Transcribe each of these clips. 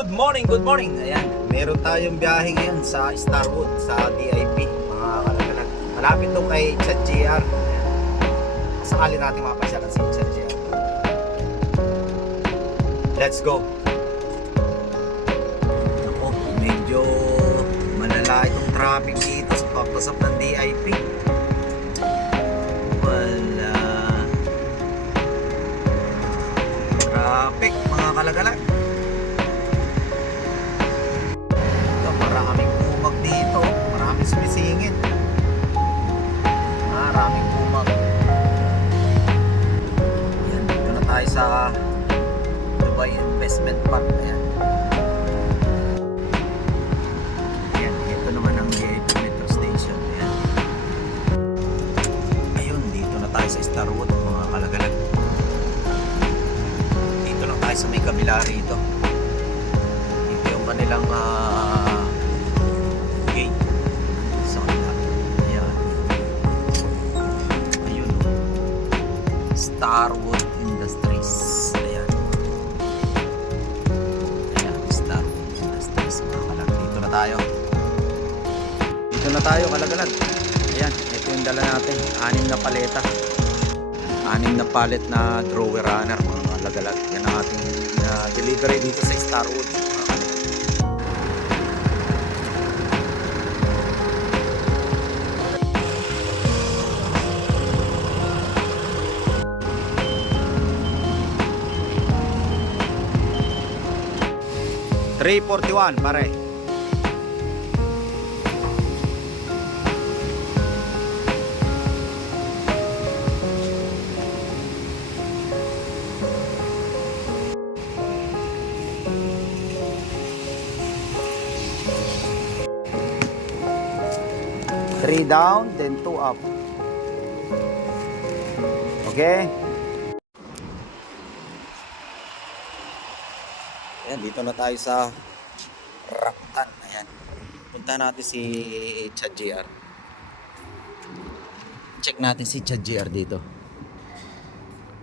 Good morning, good morning. Ayan, meron tayong biyahe ngayon sa Starwood, sa DIP. Mga kalagalag. Malapit doon kay Chad JR. Ayan. Sakali natin mapasyalan si Chad JR. Let's go. Ako, medyo malala itong traffic dito sa papasok ng DIP. Wala. Traffic, mga kalagalag. Maraming bumag dito, maraming sumisingit, maraming bumag. Yan, dito na tayo sa Dubai Investment Park. Ayan. Ayan, ito naman ang VIP Metro Station. Ayan. Ayun, dito na tayo sa Starwood, mga kalagalag. Dito lang tayo sa may kabila rito. Dito yung kanilang gate sa kanila. Ayan. Ayun. Starwood Industries. Ayan. Ayan. Starwood Industries. Mga kalag. Dito na tayo. Dito na tayo, kalagalag. Ayan. Ito yung dala natin. 6 na paleta. 6 na palet na drawer runner. Mga kalagalag. Yan ang ating delivery dito sa Starwood. 341 pare. Three down, then 2 up. Okay? Ayan, dito na tayo sa Raktan. Ayan. Punta natin si Chad JR. Check natin si Chad JR dito.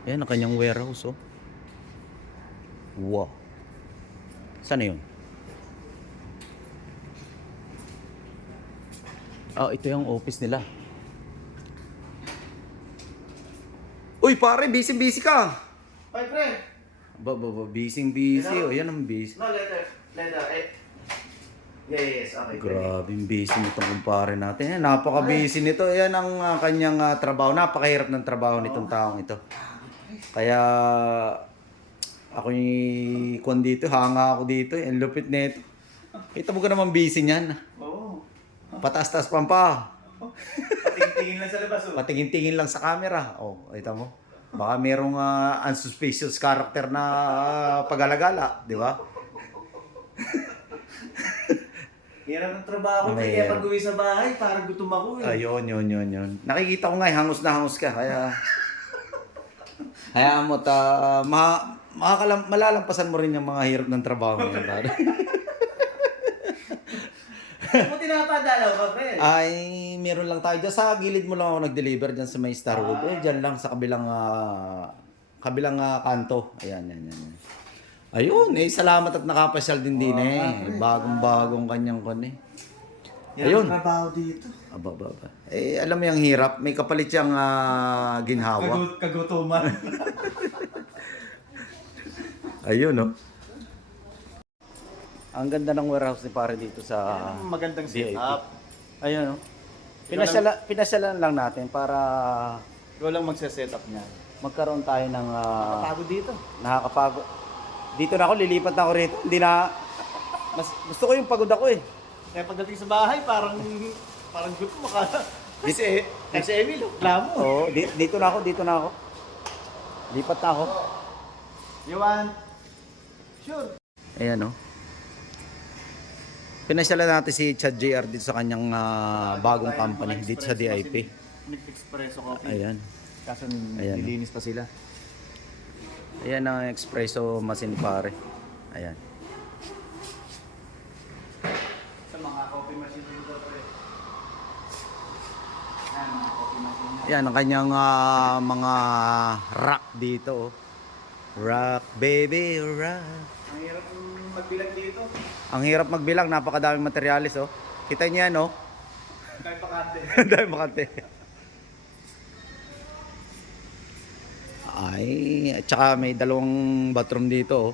Ayan, ang kanyang warehouse, oh. Wow. Saan na yun? Oh, ito yung office nila. Uy, pare, busy ka. Ay, pre. Busy. Oh, yan ang busy. No, letter. Yes, okay. Grabe yung busy nitong kumpare natin. Napaka-busy nito. Yan ang kanyang trabaho. Napakahirap ng trabaho nitong taong ito. Kaya ako yung dito, hanga ako dito. Ang lupit nito. Kita mo ka naman busy niyan. Oo. Pataas-taas pa. Patingin lang sa labas. Oh. Patingin-tingin lang sa camera. Oh, kita mo. Baka merong unsuspicious character na pag-alagala, di ba? Hirap ng trabaho ko. Kaya pag uwi sa bahay, parang gutom ako eh. Ayun. Nakikita ko nga, hangus na hangus ka. Kaya, hayaan mo, malalampasan mo rin yung mga hirap ng trabaho mo. Kung tinapadalaw ka, pre. Ay, meron lang tayo dyan. Sa gilid mo lang ako nag-deliver dyan sa may Starwood. Dyan lang sa kabilang kanto. Ayan. Ayun, salamat at nakapasyal din Bagong-bagong kanyang kon eh. Ayun. Hirap trabaho dito. Aba. Alam mo yung hirap. May kapalit siyang ginhawa. Kagutuman. Ayun, no? Ang ganda ng warehouse ni pare dito sa Magandang DIP. setup. Ayun, no? Pinasyalan lang natin para Ikaw lang magsa-setup niya. magkaroon tayo ng Nakapagod dito. nakakapagod. Dito na ako, lilipat na ako rito. Hindi na, mas gusto ko yung pagod ako eh. Kaya pagdating sa bahay, parang gutom maka. Kasi Emil, reklamo. Oo, dito na ako. Lipat na ako. You want? Sure. Ayan, no? Pinasyalan natin si Chad JR dito sa kanyang bagong company dito sa DIP. Espresso coffee. Ayan. Kaso Ayan. nilinis pa sila. Ayan ang espresso machine pare. Ayan. Sa mga coffee machine dito, pre. Ayan, mga coffee machine. Ayan ang kanyang mga rack dito. Oh. Rock baby, rock. Ang hirap magbilang dito. Ang hirap magbilang, napakadaming materialis oh. Kita niyo yan oh. Kahit bakante. Ang dami makante. Ay, at saka may dalawang bathroom dito oh.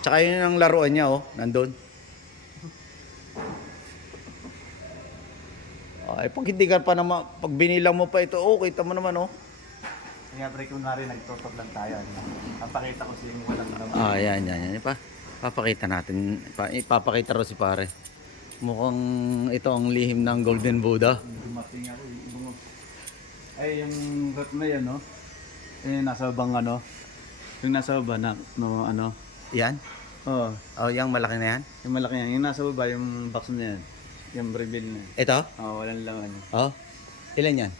Tsaka yun ang laruan niya oh, nandun. Ay, pag hindi ka pa naman, pag binilang mo pa ito, oh, kita mo naman oh. Kaya pre, kunwari nagtotop lang tayo. Papakita ko siya yung walang naman. Ah, yan. Papakita natin. Ipapakita rin si pare. Mukhang ito ang lihim ng Golden Buddha. Dumating ako. Ay, yung rot na yan, no? Eh, nasa bang ano? Yung nasa baba na, no, ano? Yan? Oo. Oh, yung malaki na yan? Yung malaki yan. Yung nasa baba, yung box na yan. Yung reveal na. Ito? Oo, walang laman. Oh. Ilan yan?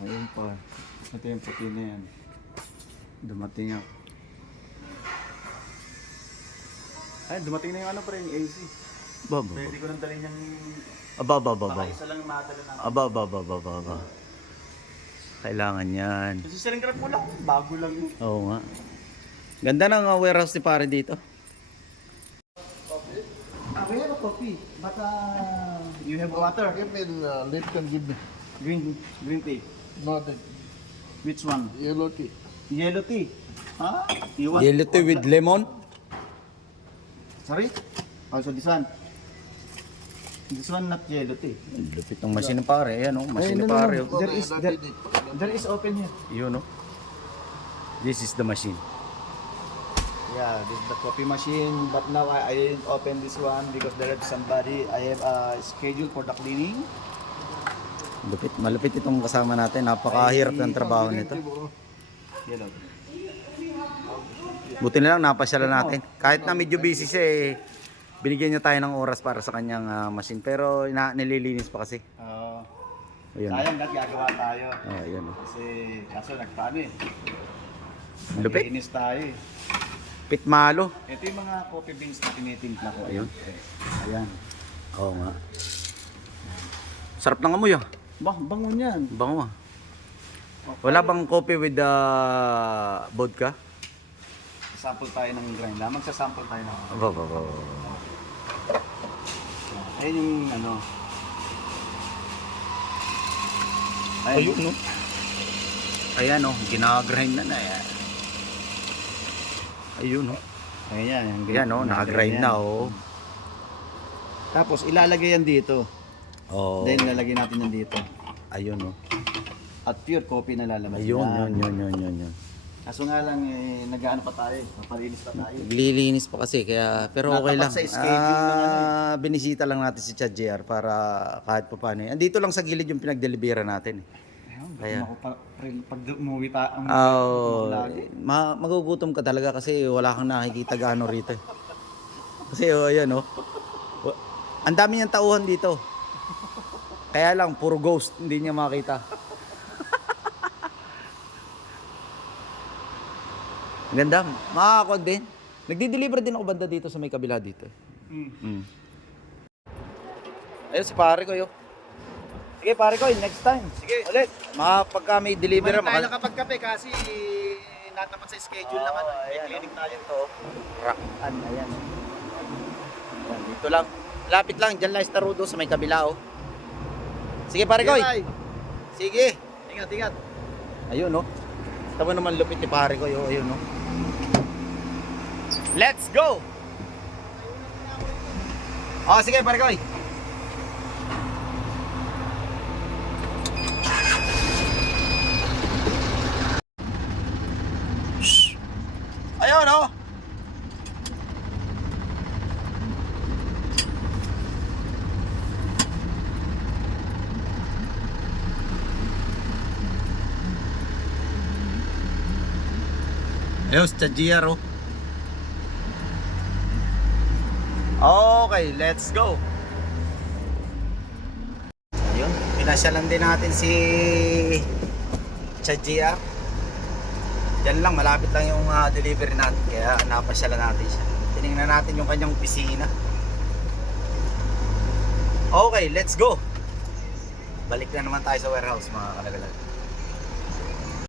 Ayun pa. Ito yung puti na yan. Dumating ako. Ay, dumating na yung ano pa rin, yung AC. Baba. Pwede ko nang dalhin yung... Baka Baka isa lang yung madala namin. Aba. Kailangan yan. Kasi siling grab mo lang, bago lang yun. Oo nga. Ganda ng warehouse ni pare dito. We have a coffee, but you have water. Give me Lipton, give me. Green tea. Not the Which one? yellow tea. Yellow tea. Huh? You want? Yellow tea with lemon. Sorry? Also this one. This one not yellow tea. Lupit ng machine ni pare. Ayan oh, machine ni no. pare. Oh. There is open here. Yun oh. This is the machine. Yeah, this is the coffee machine. But now I didn't open this one because there is somebody. I have a schedule for the cleaning. Malupit itong kasama natin. Napakahirap ng trabaho nito. Yellow. Buti na lang napasyalan natin. Kahit na medyo busy siya eh, binigyan niya tayo ng oras para sa kanyang machine. Pero nililinis pa kasi. Ayun. Sayang na gagawa tayo. Ayun. Oh. Kasi kaso nagpaano eh. Lupit. Naglinis tayo eh. Pitmalo. Ito yung mga coffee beans na tinitimpla ko. Ayun. Ayan. Oo nga. Sarap ng amoy ah. Bango niyan. Bango ah. Wala bang coffee with vodka? Sample tayo ng grind. Lamang sa sample tayo ng Ba. Ayun yung ano. Ayun no. Ayan oh, ginagrind na yan. Ayun oh. Ayan. Ayan oh, nakagrind na oh. Tapos ilalagay yan dito. Oh. Then ilalagay natin yan dito. Ayun oh. At pure coffee na lalabas. Ayun, yan. yun. Kaso nga lang nag-ano pa tayo. Papalinis pa tayo. Naglilinis pa kasi kaya pero okay Natapat lang. sa schedule ng ano Binisita lang natin si Chad JR para kahit pa paano. Andito lang sa gilid yung pinagdelibera natin. Kaya pag umuwi pa ang lagi. magugutom ka talaga kasi wala kang nakikita gaano rito. Kasi ayan oh. Ang dami niyang tauhan dito. Kaya lang puro ghost, hindi niya makita. Ang ganda, makakakot din. Nagdi-deliver din ako banda dito sa may kabila dito. Ayun si pare ko yo. Sige pare ko, next time. Sige. Ulit, pagka may deliver Balik tayo nakapagkape kasi natapat sa schedule naman. ayan, Clinic tayo to. Rakan, ayan. Dito lang. Lapit lang, dyan lang Starudo sa may kabila oh. Sige pare ko. Sige. Ingat. Ayun oh. Tama naman lupit ni pare ko yo, ayun oh. Let's go. Oh, sige pare ko. Ayun oh. Ayun, sa GR oh. Okay, let's go. Ayun, pinasyalan din natin si Chad. Diyan lang, malapit lang yung delivery natin. Kaya napasyalan natin siya. Tinignan natin yung kanyang opisina. Okay, let's go. Balik na naman tayo sa warehouse mga kalagalag.